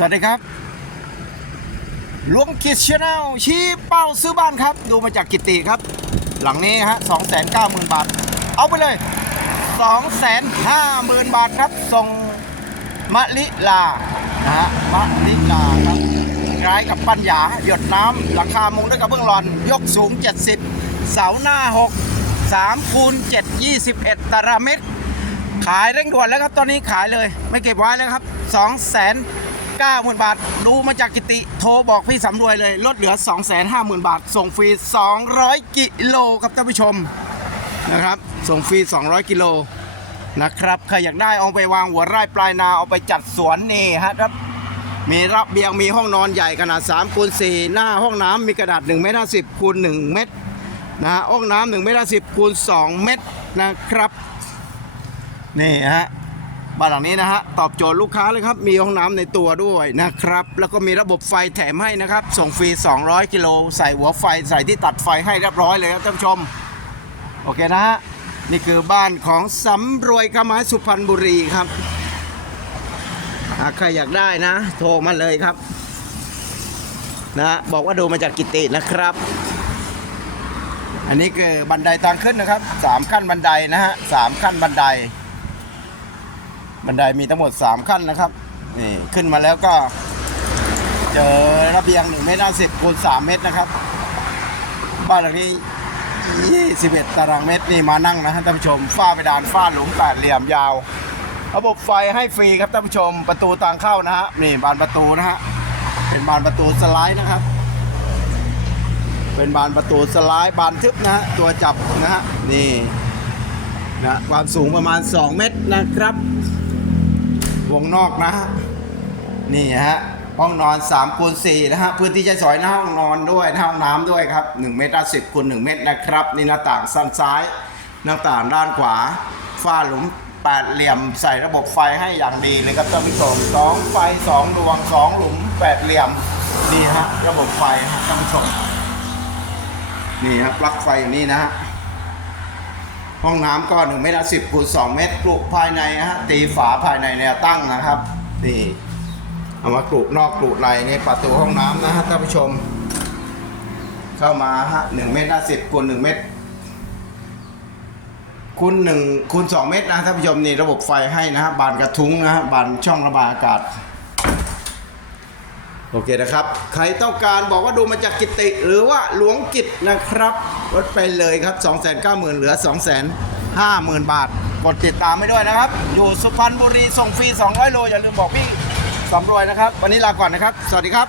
สวัสดีครับหลวงกิจชาแนลชี้เป้าซื้อบ้านครับ ดูมาจากกิติครับ หลังนี้ฮะสองแสนเก้าหมื่นบาท เอาไปเลยสองแสนห้าหมื่นบาทครับส่งมะลิลานะฮะมะลิลาครับคล้ายกับปัญญาหยดน้ำหลังคามุงด้วยกระเบื้องหลอน ยกสูง 70 เสาหน้า 6 3คูณ7 21 ตารางเมตร ขายเร่งด่วนแล้วครับ ตอนนี้ขายเลย ไม่เก็บไว้แล้วครับ2 9 0 0 0 0 บาทดูมาจากกิติ โทรบอกพี่สำรวยเลย ลดเหลือ 2 5 0 0 0 0 บาท ส่งฟรี 200 กิโลครับท่านผู้ชมนะครับ ส่งฟรี 200 กิโลนะครับใครอยากได้เอาไปวางหัวไร่ปลายนาเอาไปจัดสวนนี่ฮะครับมีระเบียงมีห้องนอนใหญ่ขนาด3คูณ4หน้าห้องน้ำมีกระดาษ1เมตร50คูณ1เมตรนะฮะห้องน้ำ1เมตร50คูณ2เมตรนะครับนี่ฮะ บ้านหลังนี้นะฮะตอบโจทย์ลูกค้าเลยครับ มีห้องน้ำในตัวด้วยนะครับ แล้วก็มีระบบไฟแถมให้นะครับ ส่งฟรี 200 กิโล ใส่หัวไฟใส่ที่ตัดไฟให้เรียบร้อยเลยครับท่านผู้ชม โอเคนะฮะนี่คือบ้านของสำรวยกไม้สุพรรณบุรีครับใครอยากได้นะ โทรมาเลยครับ นะบอกว่าดูมาจากกิตินะครับ อันนี้คือบันไดทางขึ้นนะครับสามขั้นบันไดนะฮะสามขั้นบันได บันไดมีทั้งหมด 3 ขั้นนะครับนี่ขึ้นมาแล้วก็ เจอระเบียง1เมตร50คูณ3เมตรนะครับ บ้านหลังนี้ 21 ตารางเมตรนี่มานั่งนะฮะท่านผู้ชมฝ้าเพดานฝ้าหลุมแปดเหลี่ยมยาว ระบบไฟให้ฟรีครับท่านผู้ชมประตูทางเข้านะฮะนี่บานประตูนะฮะเป็นบานประตูสไลด์นะครับ เป็นบานประตูสไลด์บานทึบนะฮะตัวจับนะฮะนี่นะความสูงประมาณ 2 เมตรนะครับ วงนอกนะ นี่ฮะห้องนอน3คูณ4นะฮะพื้นที่ใช้สอยหน้าห้องนอนด้วยหน้าห้องน้ำด้วยครับ1เมตร10คูณ1เมตรนะครับ นี่หน้าต่างสั้นซ้าย หน้าต่างด้านขวาฝ้าหลุมแปดเหลี่ยมใส่ระบบไฟให้อย่างดีเลยครับท่านผู้ชมสองไฟสองดวงสองหลุมแปดเหลี่ยมนี่ฮะระบบไฟท่านผู้ชมนี่ฮะปลั๊กไฟอย่นี้นะฮะ ห้องน้ำก็1เมตรสิบคูณ2เมตรกรุภายในนะฮะตีฝาภายในแนวตั้งนะครับนี่เอามากรุนอกกรุในนี่ประตูห้องน้ำนะฮะท่านผู้ชม เข้ามาฮะ1เมตรสิบคูณ1เมตรคูณ1คูณ2เมตรนะท่านผู้ชมนี่ระบบไฟให้นะฮะบานกระทุ้งนะฮะบานช่องระบายอากาศ โอเคนะครับ ใครต้องการบอกว่าดูมาจากกิติหรือว่าหลวงกิจนะครับลดไปเลยครับ 290,000 เหลือ 250,000 บาท กดติดตามไม่ด้วยนะครับ อยู่สุพรรณบุรีส่งฟรี 200 โล อย่าลืมบอกพี่สำรวยนะครับ วันนี้ลาก่อนนะครับ สวัสดีครับ